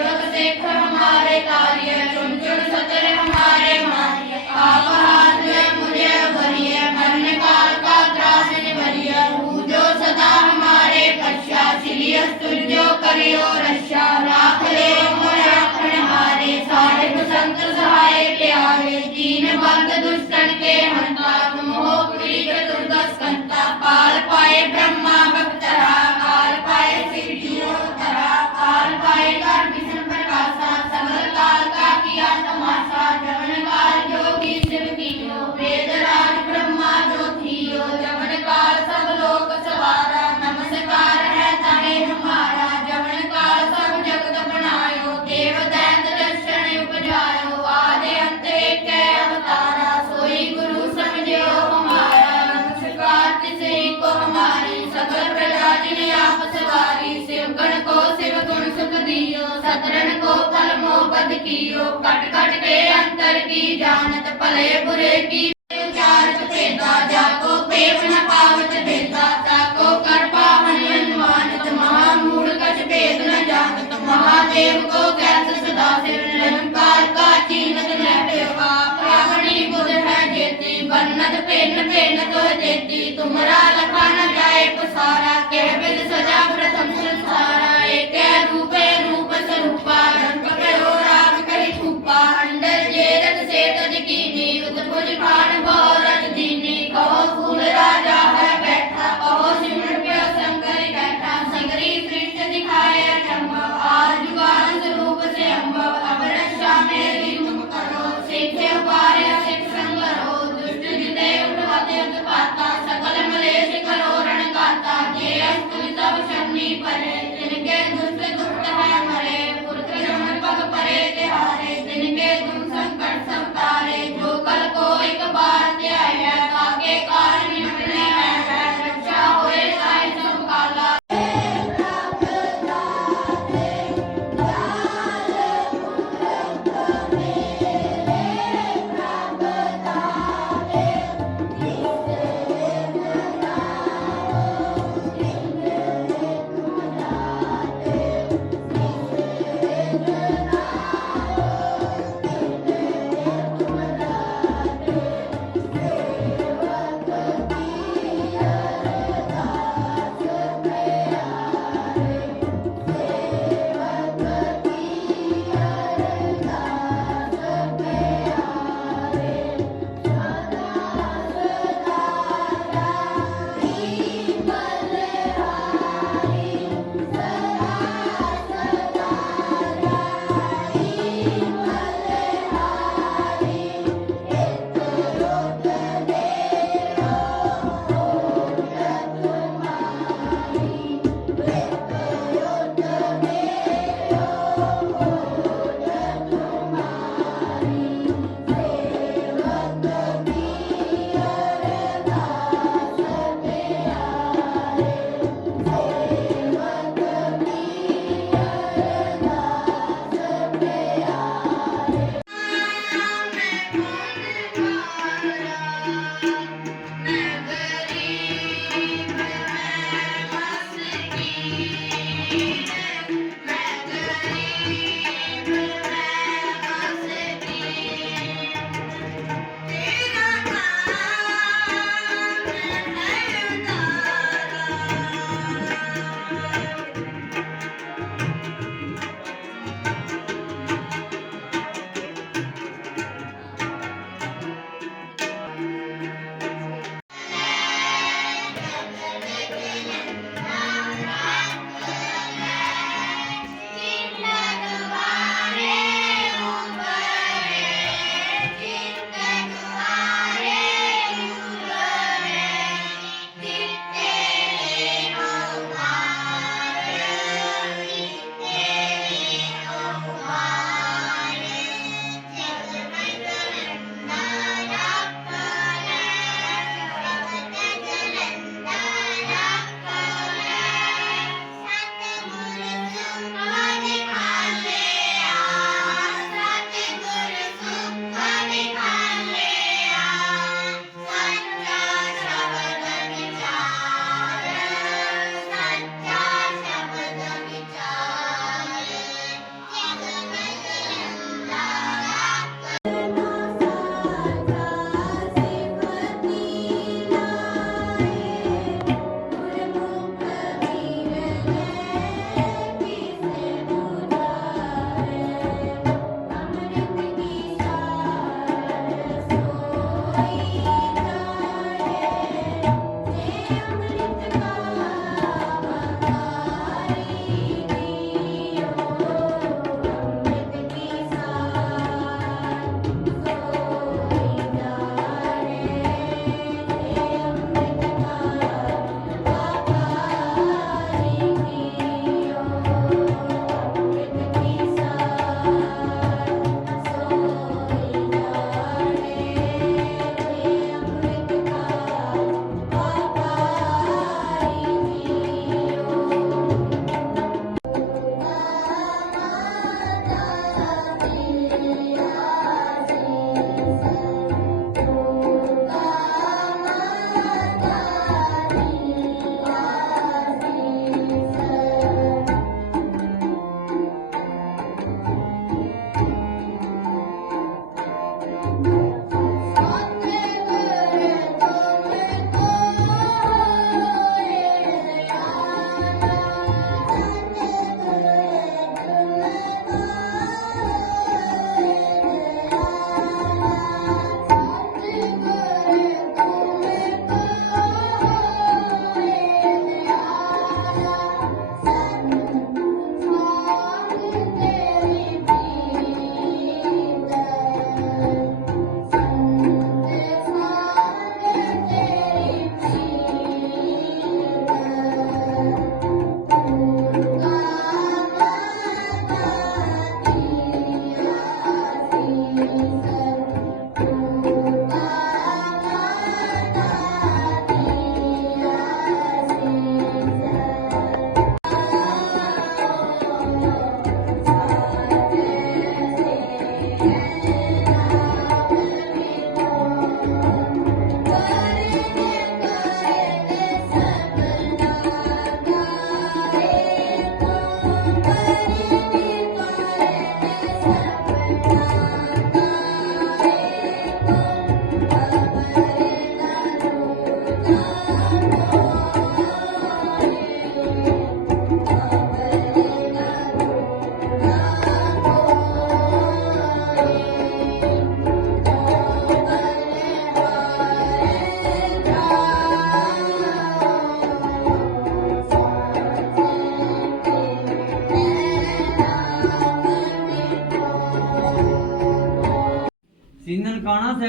Deva Sekhar. जियो cut cut के अंतर की जानत भले बुरे की उचारत भेदा जाको पेव न पावत भेदा ताको कर पावन अनुमानत महामूल कछ भेद न जानत महादेव को कैस सदा सिर निरंकार का चीनत न पेवा प्रावणी बुध है जेती बन्नत पेन पेन तो जेती तुमरा लखा न जाए पसारा कह बिद सजा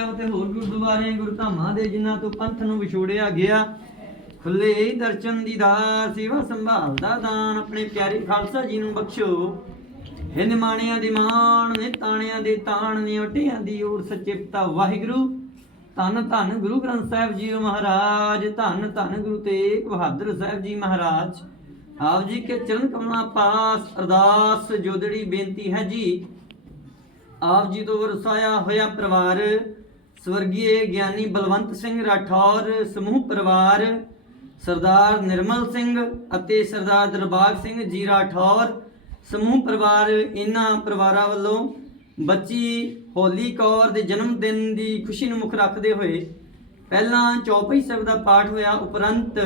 ਸਾਹਿਬ ਤੇ ਹੋਰ ਗੁਰਦੁਆਰਿਆਂ ਗੁਰਧਾਮਾਂ ਦੇ, ਜਿਨ੍ਹਾਂ ਤੋਂ ਪੰਥ ਨੂੰ ਵਿਛੋੜਿਆ ਗਿਆ। ਖੁੱਲੇ ਦਰਸ਼ਨ ਦੀਦਾਰ ਸੇਵਾ ਸੰਭਾਲ ਦਾ ਦਾਨ ਆਪਣੇ ਪਿਆਰੇ ਖਾਲਸਾ ਜੀ ਨੂੰ ਬਖਸ਼ੋ। ਹੈ ਨਿਮਾਣਿਆਂ ਦੇ ਮਾਣ ਨੇ ਤਾਣਿਆਂ ਦੇ ਤਾਣ, ਨੇ ਓਟਿਆਂ ਦੀ ਓਰ ਸੱਚੇ ਵਾਹਿਗੁਰੂ। ਧੰਨ ਧੰਨ ਗੁਰੂ ਗ੍ਰੰਥ ਸਾਹਿਬ ਜੀ ਮਹਾਰਾਜ, ਧੰਨ ਧੰਨ ਗੁਰੂ ਤੇਗ ਬਹਾਦਰ ਸਾਹਿਬ ਜੀ ਮਹਾਰਾਜ। ਆਪ ਜੀ ਕੇ ਚਰਨ ਕਮਲਾਂ ਪਾਸ, ਅਰਦਾਸ ਜੋਦੜੀ ਬੇਨਤੀ ਹੈ ਜੀ। ਆਪ ਜੀ ਤੋਂ ਵਰਸਾਇਆ ਹੋਇਆ ਪਰਿਵਾਰ ਸਵਰਗੀਏ ਗਿਆਨੀ ਬਲਵੰਤ ਸਿੰਘ ਰਾਠੌਰ, ਸਮੂਹ ਪਰਿਵਾਰ, ਸਰਦਾਰ ਨਿਰਮਲ ਸਿੰਘ ਅਤੇ ਸਰਦਾਰ ਦਰਬਾਗ ਸਿੰਘ ਜੀ ਰਾਠੌਰ, ਸਮੂਹ ਪਰਿਵਾਰ ਇਹਨਾਂ ਪਰਿਵਾਰਾਂ ਵੱਲੋਂ ਬੱਚੀ ਹੋਲੀ ਕੌਰ ਦੇ ਜਨਮ ਦਿਨ ਦੀ ਖੁਸ਼ੀ ਨੂੰ ਮੁੱਖ ਰੱਖਦੇ ਹੋਏ ਪਹਿਲਾਂ ਚੌਪਈ ਸਾਹਿਬ ਦਾ ਪਾਠ ਹੋਇਆ, ਉਪਰੰਤ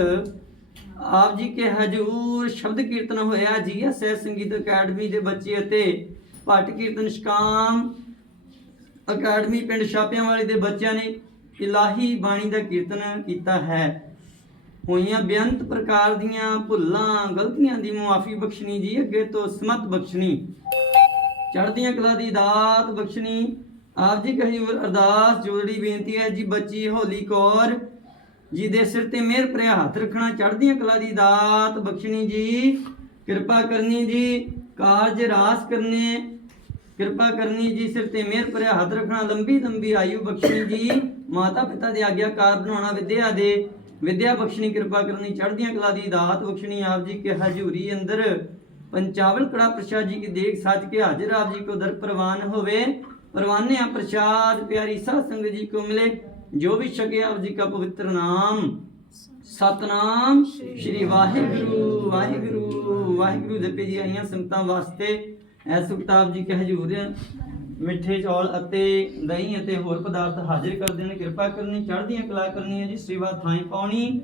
ਆਪ ਜੀ ਕੇ ਹਜੂਰ ਸ਼ਬਦ ਕੀਰਤਨ ਹੋਇਆ ਜੀਐਸਐਸ ਸੰਗੀਤ ਅਕੈਡਮੀ ਦੇ ਬੱਚੇ ਅਤੇ ਭੱਟ ਕੀਰਤਨ ਸ਼ਕਾਮ ਅਕੈਡਮੀ ਪਿੰਡ ਛਾਪਿਆਂ ਦੇ ਬੱਚਿਆਂ ਨੇ ਇਲਾਹੀ ਬਾਣੀ ਦਾ ਕੀਰਤਨ ਕੀਤਾ ਹੈ। ਹੋਈਆਂ ਬੇਅੰਤ ਪ੍ਰਕਾਰ ਦੀਆਂ ਭੁੱਲਾਂ, ਗਲਤੀਆਂ ਦੀ ਮੁਆਫੀ ਬਖਸ਼ਣੀ ਜੀ, ਅੱਗੇ ਤੋਂ ਸਮਤ ਬਖਸ਼ਣੀ। ਚੜ੍ਹਦੀਆਂ ਕਲਾ ਦੀ ਦਾਤ ਬਖਸ਼ਣੀ। ਆਪ ਜੀ ਕਹੀ ਅਰਦਾਸ, ਜੋੜੀ ਬੇਨਤੀ ਹੈ ਜੀ, ਬੱਚੀ ਹੋਲੀ ਕੌਰ। ਜੀ ਦੇ ਸਿਰ ਤੇ ਮਿਹਰ ਭਰਿਆ ਹੱਥ ਰੱਖਣਾ, ਚੜ੍ਹਦੀਆਂ ਕਲਾ ਦੀ ਦਾਤ ਬਖਸ਼ਣੀ ਜੀ। ਕਿਰਪਾ ਕਰਨੀ ਜੀ, ਕਾਰਜ ਰਾਸ ਕਰਨੇ। ਕਿਰਪਾ ਕਰਨੀ ਜੀ ਸਿਰ ਤੇ ਮਿਹਰ ਭਰਿਆ ਹੱਥ ਰੱਖਣਾ ਲੰਬੀ ਲੰਬੀ ਆਯੂ ਬਖਸ਼ਣੀ ਜੀ ਮਾਤਾ ਪਿਤਾ ਦੇ ਆਗਿਆਕਾਰ ਬਣਾਉਣਾ ਵਿਦਿਆ ਦੇ ਵਿਦਿਆ ਬਖਸ਼ਣੀ ਕਿਰਪਾ ਕਰਨੀ ਚੜ੍ਹਦੀਆਂ ਕਲਾ ਦੀ ਦਾਤ ਬਖਸ਼ਣੀ ਆਪ ਜੀ ਕੇ ਹਜ਼ੂਰੀ ਅੰਦਰ पंचावल कड़ा प्रसाद जी की देख साज के हाजिर आप जी को दर परवान होवे परवाने आ प्रसाद प्यारी साध संगत जी को मिले जो भी सके आप जी का पवित्र नाम ਸਤਨਾਮ ਸ਼੍ਰੀ ਵਾਹਿਗੁਰੂ ਵਾਹਿਗੁਰੂ ਵਾਹਿਗੁਰੂ ਜਪੇ ਜੀ ਆਈਆਂ ਸੰਗਤਾਂ ਵਾਸਤੇ ਐ ਸੁਖਤਾਬ ਜੀ ਕੇ ਹਜੂਰ ਮਿੱਠੇ ਚੌਲ ਅਤੇ ਦਹੀਂ ਅਤੇ ਹੋਰ ਪਦਾਰਥ ਹਾਜ਼ਰ ਕਰ ਦੇਣ, ਕਿਰਪਾ ਕਰਨੀ, ਚੜ੍ਹਦੀਆਂ ਕਲਾ ਕਰਨੀ ਹੈ ਜੀ, ਸੇਵਾ ਥਾਂ ਪਾਉਣੀ,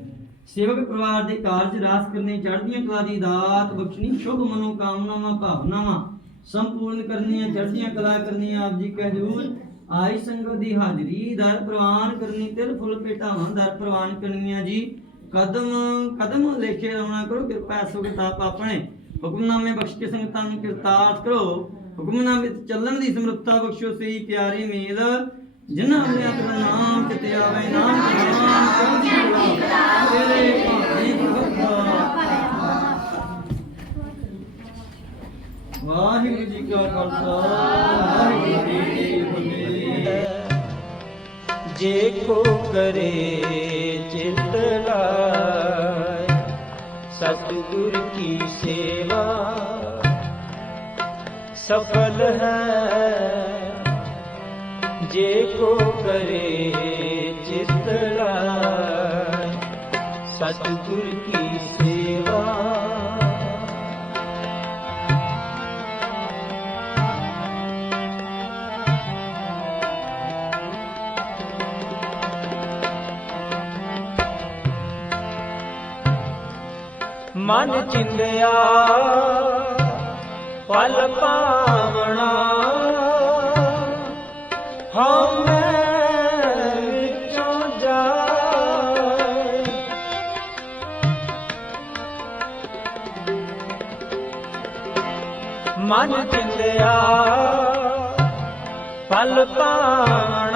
ਸੇਵਕ ਪਰਿਵਾਰ ਦੇ ਕਾਰਜ ਰਾਸ ਕਰਨੇ, ਚੜ੍ਹਦੀਆਂ ਕਲਾ ਦੀ ਦਾਤ ਬਖਸ਼ਣੀ, ਸ਼ੁਭ ਮਨੋ ਕਾਮਨਾਵਾਂ ਭਾਵਨਾਵਾਂ ਸੰਪੂਰਨ ਕਰਨੀਆਂ, ਚੜ੍ਹਦੀਆਂ ਕਲਾ ਕਰਨੀਆਂ, ਆਪ ਜੀ ਕਾ ਹਜੂਰ ਆਈ ਸੰਗਤ ਦੀ ਹਾਜ਼ਰੀ, ਦਰ ਪ੍ਰਵਾਨ ਕਰਨੀ, ਤਿਲ ਫੁੱਲ ਭੇਟਾਵਾਂ ਦਰ ਪ੍ਰਵਾਨ ਕਰਨੀਆਂ ਜੀ। ਕਦਮ ਕਦਮ ਲੇਖੇ ਰਵਣਾ ਕਰੋ, ਕਿਰਪਾ ਸੁਖਤਾਪ ਆਪਣੇ। ਹੁਕਮਨਾਮੇ ਬਖਸ਼ ਕੇ ਸੰਗਤਾਂ ਨੂੰ ਕਿਰਤਾਰਥ ਕਰੋ। ਹੁਕਮਨਾਮੇ ਤੇ ਚੱਲਣ ਦੀ ਸਮਰੱਥਾ ਬਖਸ਼ੋ ਸਹੀ ਪਿਆਰੇ ਮੇਲ। ਜਿਨ੍ਹਾਂ ਨੇ ਆਪਣਾ ਨਾਮ ਕਿਤੇ ਆਵੇ, ਨਾਮ ਨਾਮ ਤੇਰੇ ਭਾਣੇ ਵਾਹਿਗੁਰੂ ਜੀ ਕਾ ਖਾਲਸਾ, ਵਾਹਿਗੁਰੂ ਜੀ ਕੀ ਫਤਿਹ। ਜੇ ਕੋ ਕਰੇ ਸਫਲ ਹੈ ਜੇ ਕੋ ਕਰੇ ਚਿਤ ਸਤਿਗੁਰ ਕੀ ਸੇਵਾ ਮਨ ਚਿੰਦਿਆ ਪਲ ਪਾਵਣਾ। ਹਮੇ ਵਿੱਚੋਂ ਜਾਏ। ਮਨ ਚਿੰਦਿਆ ਪਲ ਪਾਵਣਾ।